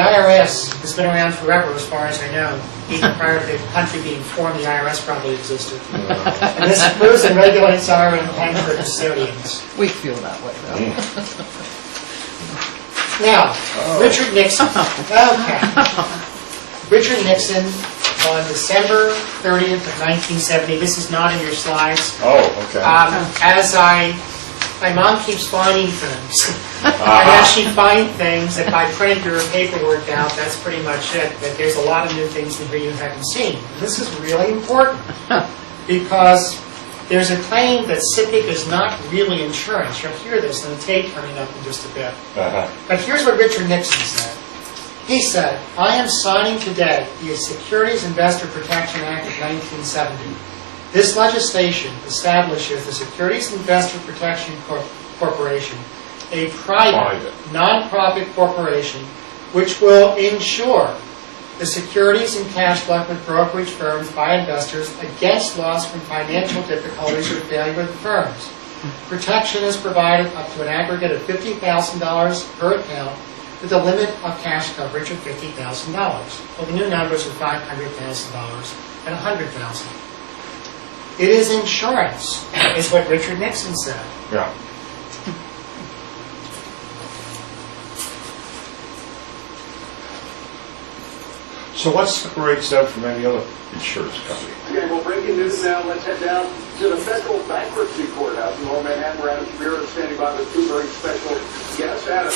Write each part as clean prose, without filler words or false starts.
The IRS has been around forever, as far as I know. Even prior to the country being formed, the IRS probably existed. And this approves and regulates our income for custodians. We feel that way, though. Now, Richard Nixon. Okay. Richard Nixon on December 30th of 1970. This is not in your slides. Oh, okay. My mom keeps finding things. I actually find things that if I print your paperwork out, that's pretty much it. But there's a lot of new things in here you haven't seen. This is really important because there's a claim that SIPC is not really insurance. You'll hear this in the tape coming up in just a bit. But here's what Richard Nixon said. He said, I am signing today the Securities Investor Protection Act of 1970. This legislation establishes the Securities Investor Protection Corporation, a private, non-profit corporation which will insure the securities and cash left with brokerage firms by investors against loss from financial difficulties or failure of the firms. Protection is provided up to an aggregate of $50,000 per account with a limit of cash coverage of $50,000. Well, the new numbers are $500,000 and $100,000. It is insurance, is what Richard Nixon said. Yeah. So what separates them from any other insurance company? Okay, well, breaking news now. Let's head down to the federal bankruptcy courthouse in Lower Manhattan, where Adam Shapiro is standing by with two very special guests. Adam.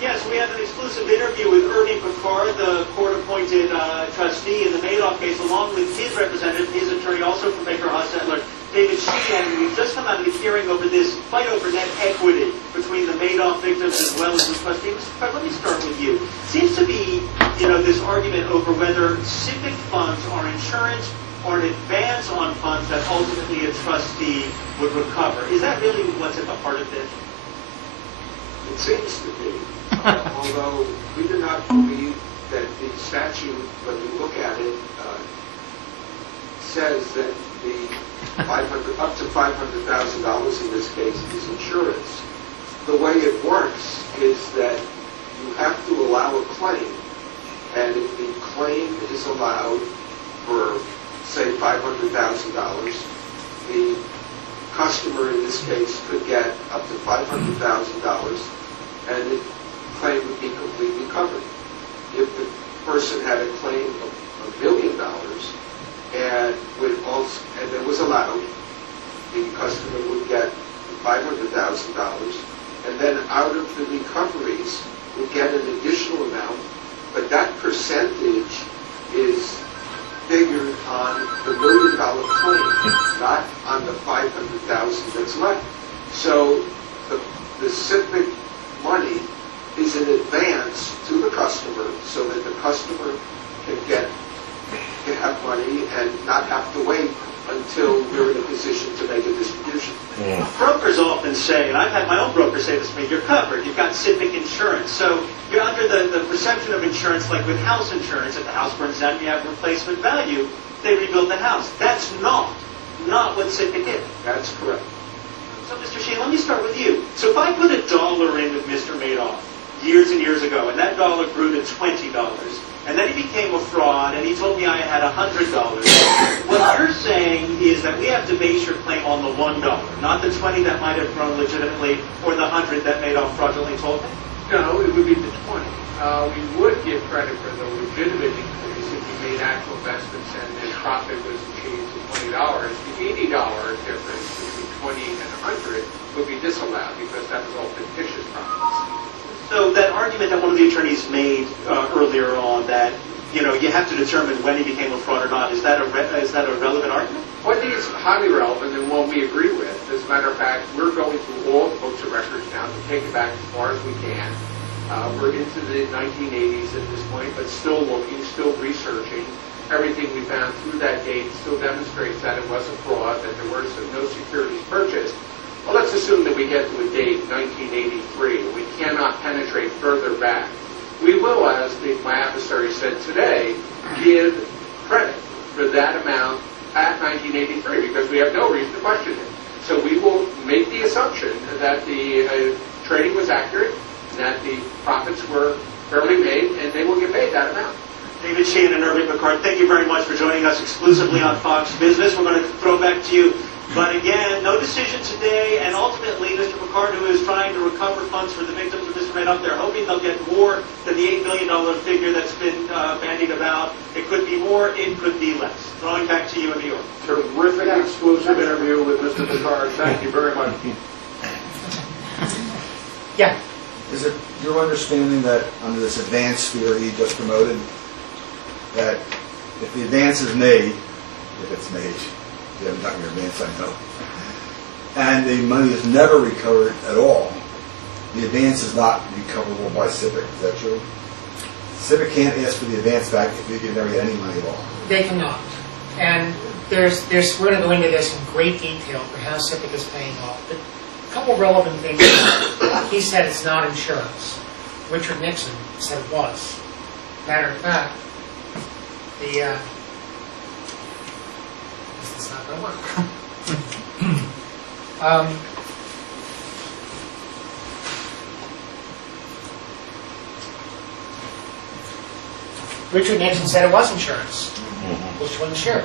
Yes, we have an exclusive interview with Irving Picard, the court-appointed trustee in the Madoff case, along with his representative, his attorney, also from Baker Hostetler, David Sheehan. We've just come out of the hearing over this fight over net equity between the Madoff victims as well as the trustee. Mr. Picard, let me start with you. Seems to be, this argument over whether civic funds are insurance or an advance on funds that ultimately a trustee would recover. Is that really what's at the heart of this? It seems to be. Although we do not believe that the statute, when you look at it, says that the up to $500,000 in this case is insurance. The way it works is that you have to allow a claim, and if the claim is allowed for, say, $500,000, the customer in this case could get up to $500,000, and the claim would be completely covered. If the person had a claim of $1 million and it was allowed, the customer would get $500,000, and then out of the recoveries would get an additional amount, but that percentage is figured on the $1 million claim, not on the $500,000 that's left. So the civic money is in advance to the customer so that the customer can have money and not have to wait until we're in a position to make a distribution. Brokers often say, and I've had my own broker say this to me, you're covered, you've got civic insurance. So you're under the perception of insurance like with house insurance. If the house burns down and you have replacement value, they rebuild the house. That's not what civic is. That's correct. So Mr. Sheen, let me start with you. So if I put $1 in with Mr. Madoff years and years ago, and that dollar grew to $20, and then he became a fraud, and he told me I had $100. What you're saying is that we have to base your claim on the $1, not the $20 that might have grown legitimately, or the $100 that Madoff fraudulently told me? No, it would be the 20. We would give credit for the legitimate increase if you made actual investments and the profit was achieved to $20. The $80 difference between 20 and 100 would be disallowed because that was all fictitious profits. So that argument that one of the attorneys made earlier on that you have to determine when he became a fraud or not, is that a relevant argument? Well, I think it's highly relevant and one we agree with. As a matter of fact, we're going through all the books of records now to take it back as far as we can. We're into the 1980s at this point, but still looking, still researching. Everything we found through that date still demonstrates that it was a fraud, that there were no securities purchased. Well, let's assume that we get to a date, 1983, and we cannot penetrate further back. We will, as my adversary said today, give credit for that amount at 1983 because we have no reason to question it. So we will make the assumption that the trading was accurate, that the profits were fairly made, and they will get paid that amount. David Sheehan and Irving Picard, thank you very much for joining us exclusively on Fox Business. We're going to throw back to you. But again, no decision today, and ultimately, Mr. Picard, who is trying to recover funds for the victims of Mr. Madoff, they're hoping they'll get more than the $8 million figure that's been bandied about. It could be more, it could be less. Throwing back to you in New York. Terrific exclusive interview with Mr. Picard. Thank you very much. Yeah. Is it your understanding that under this advance theory you just promoted, that if the advance is made, if it's made, you haven't gotten your advance, I know, and the money is never recovered at all, the advance is not recoverable by Civic, is that true? Civic can't ask for the advance back if you never get any money at all. They cannot. And we're going to go into this in great detail for how Civic is paying off. But a couple relevant things. He said it's not insurance. Richard Nixon said it was. Matter of fact, this is not going to work. Richard Nixon said it was insurance, which was insured.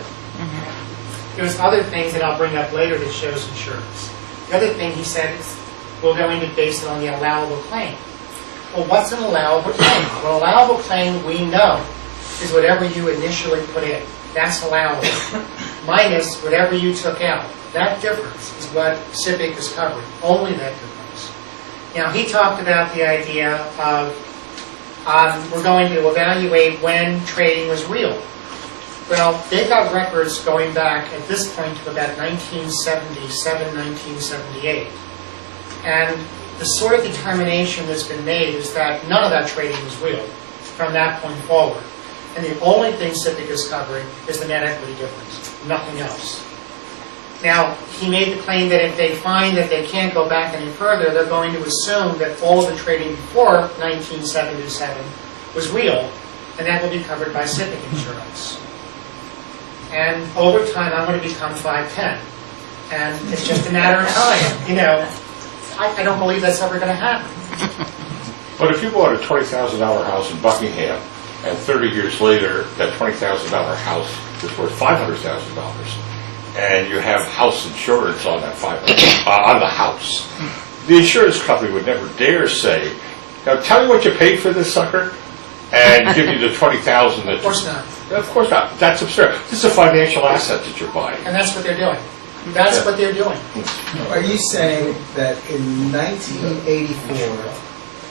There's other things that I'll bring up later that shows insurance. The other thing he said is we're going to base it on the allowable claim. Well, what's an allowable claim? Well, an allowable claim, we know, is whatever you initially put in. That's allowable. Minus whatever you took out. That difference is what Civic is covering. Only that difference. Now, he talked about the idea of we're going to evaluate when trading was real. Well, they've got records going back at this point to about 1977, 1978. And the sort of determination that's been made is that none of that trading was real from that point forward. And the only thing Civic is covering is the net equity difference, nothing else. Now, he made the claim that if they find that they can't go back any further, they're going to assume that all of the trading before 1977 was real, and that will be covered by Civic insurance. And over time, I'm going to become 5'10". And it's just a matter of time. You know, I don't believe that's ever going to happen. But if you bought a $20,000 house in Buckingham, and 30 years later, that $20,000 house is worth $500,000, and you have house insurance on that on the house, the insurance company would never dare say, "Now tell me what you paid for this sucker," and give you the $20,000. Of course not. Of course not. That's absurd. This is a financial asset that you're buying. And that's what they're doing. That's what they're doing. Are you saying that in 1984,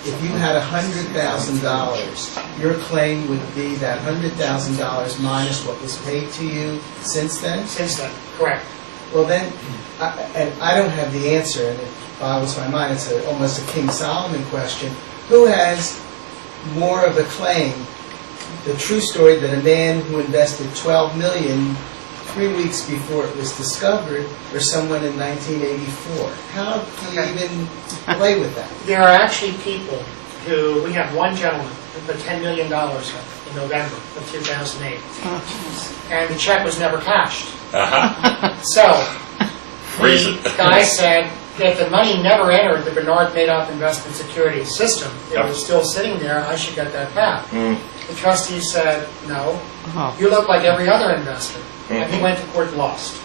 if you had $100,000, your claim would be that $100,000 minus what was paid to you since then? Since then, correct. Well then, and I don't have the answer, and it boggles my mind, it's almost a King Solomon question. Who has more of a claim? The true story that a man who invested $12 million 3 weeks before it was discovered, or someone in 1984. How do you even play with that? There are actually people who, we have one gentleman who put $10 million in November of 2008. And the check was never cashed. So, the guy said that the money never entered the Bernard Madoff Investment Securities system. It was still sitting there, I should get that back. The trustee said, no, you look like every other investor. And he went to court and lost.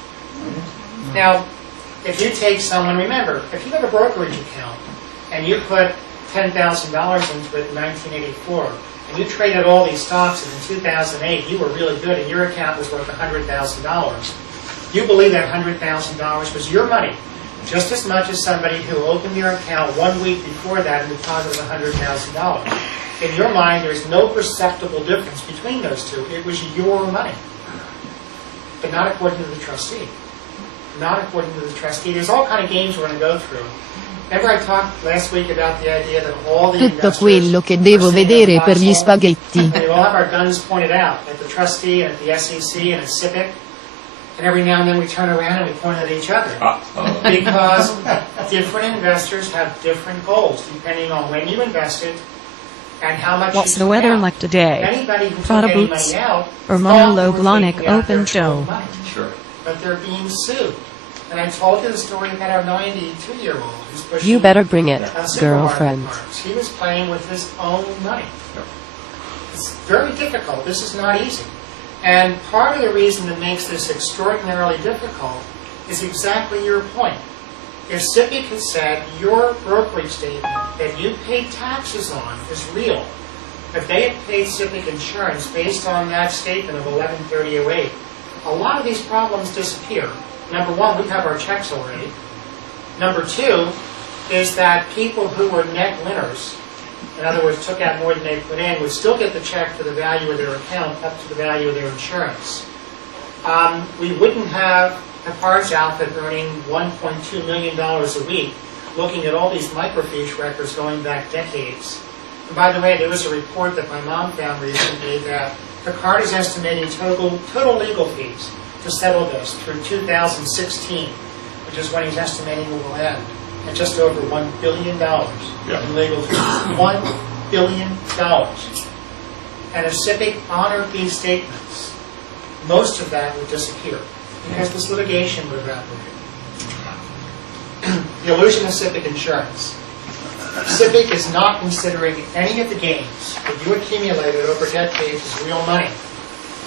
Now, if you take someone, remember, if you have a brokerage account and you put $10,000 into it in 1984, and you traded all these stocks and in 2008 you were really good and your account was worth $100,000, you believe that $100,000 was your money, just as much as somebody who opened their account 1 week before that and deposited $100,000. In your mind, there's no perceptible difference between those two. It was your money. But not according to the trustee. Not according to the trustee. There's all kind of games we're going to go through. Remember I talked last week about the idea that all the Tutto quello che devo vedere per gli spaghetti. And we all have our guns pointed out at the trustee and at the SEC and at Civic. And every now and then we turn around and we point at each other. Because different investors have different goals depending on when you invested and how much What's you the took weather out. like today? Anybody who took Prada any boots money out or thought Manolo they were Blahnik taking out open their show? money. Sure. But they're being sued. And I told you the story about our 92-year-old who's pushing You better bring it, supermarket girlfriend. carts. He was playing with his own money. It's very difficult. This is not easy. And part of the reason that makes this extraordinarily difficult is exactly your point. If SIPC had said your brokerage statement that you paid taxes on is real, if they had paid SIPC insurance based on that statement of 11/30/08, a lot of these problems disappear. Number one, we have our checks already. Number two is that people who were net winners, in other words, took out more than they put in, would still get the check for the value of their account up to the value of their insurance. We wouldn't have the cards outfit earning $1.2 million a week, looking at all these microfiche records going back decades. And by the way, there was a report that my mom found recently that the card is estimating total legal fees to settle this through 2016, which is when he's estimating it will end, at just over $1 billion in legal fees. $1 billion. And if SIPC honored these statements, most of that would disappear because this litigation would evaporate. The illusion of SIPC insurance. SIPC is not considering any of the gains that you accumulated over decades as real money.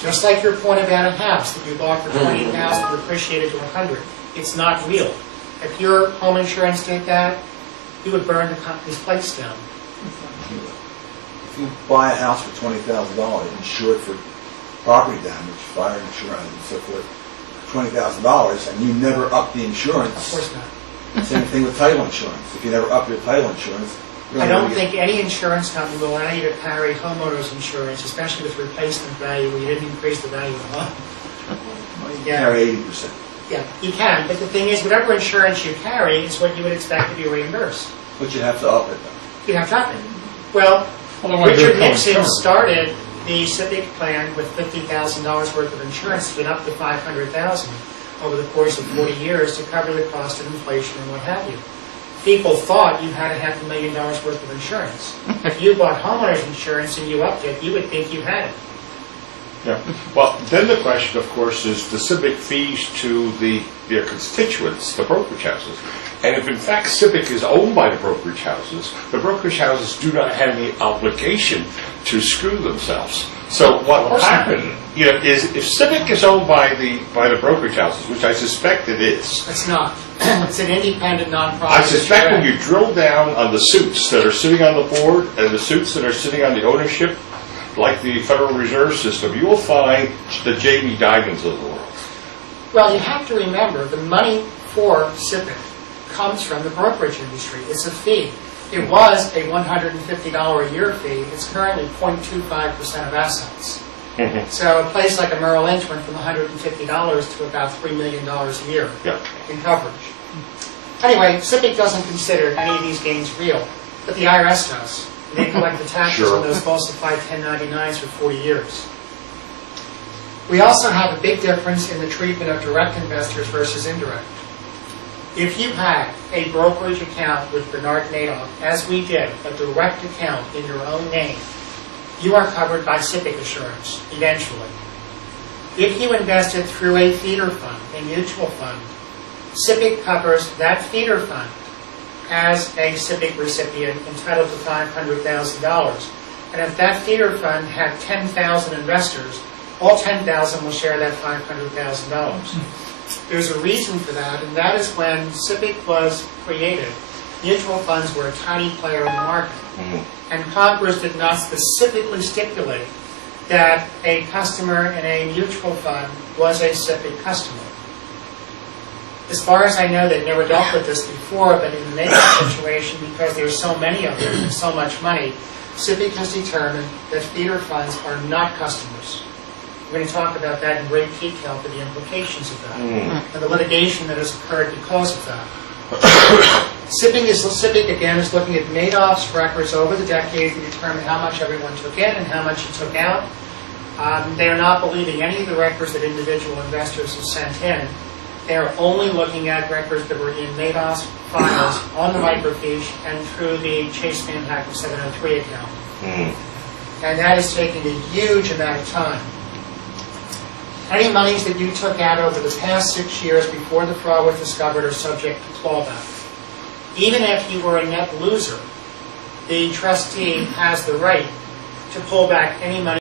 Just like your point about a house that you bought for $20,000 and appreciated to $100. It's not real. If your home insurance did that, you would burn the company's plates down. If you buy a house for $20,000, insured for property damage, fire insurance, and so forth, $20,000, and you never up the insurance. Of course not. Same thing with title insurance. If you never up your title insurance, you're I not don't gonna get- think any insurance company will allow you to carry homeowners insurance, especially with replacement value where you didn't increase the value of the home. Well, you Yeah. carry 80%. Yeah, you can, but the thing is, whatever insurance you carry is what you would expect to be reimbursed. But you have to up it, though. You have to up it. Well, Otherwise, Richard they're Nixon covered. started the SIPC plan with $50,000 worth of insurance to get up to $500,000 over the course of 40 years to cover the cost of inflation and what have you. People thought you had $500,000 worth of insurance. If you bought homeowners insurance and you upped it, you would think you had it. Yeah. Well, then the question, of course, is the SIPC fees to their constituents, the brokerage houses. And if in fact SIPC is owned by the brokerage houses do not have any obligation to screw themselves. So what will happen, is if SIPC is owned by the brokerage houses, which I suspect it is, It's not. It's an independent nonprofit. I suspect when you drill down on the suits that are sitting on the board and the suits that are sitting on the ownership, like the Federal Reserve System, you will find the Jamie Dimons of the world. Well, you have to remember, the money for SIPC comes from the brokerage industry. It's a fee. It was a $150 a year fee. It's currently 0.25% of assets. So a place like a Merrill Lynch went from $150 to about $3 million a year Yeah. in coverage. Anyway, SIPC doesn't consider any of these gains real, but the IRS does. They collect the taxes Sure. on those falsified 1099s for 40 years. We also have a big difference in the treatment of direct investors versus indirect. If you had a brokerage account with Bernard Madoff, as we did, a direct account in your own name, you are covered by SIPC insurance eventually. If you invested through a feeder fund, a mutual fund, SIPC covers that feeder fund as a SIPC recipient entitled to $500,000. And if that feeder fund had 10,000 investors, all 10,000 will share that $500,000. There's a reason for that, and that is when SIPC was created, mutual funds were a tiny player in the market. And Congress did not specifically stipulate that a customer in a mutual fund was a SIPC customer. As far as I know, they've never dealt with this before, but in the Madoff situation, because there's so many of them and so much money, SIPC has determined that feeder funds are not customers. We're going to talk about that in great detail for the implications of that and the litigation that has occurred because of that. SIPC, again, is looking at Madoff's records over the decades to determine how much everyone took in and how much he took out. They are not believing any of the records that individual investors have sent in. They are only looking at records that were in Madoff's files on the microfiche and through the Chase Manhattan 703 account. And that is taking a huge amount of time. Any monies that you took out over the past 6 years before the fraud was discovered are subject to clawback. Even if you were a net loser, the trustee has the right to pull back any money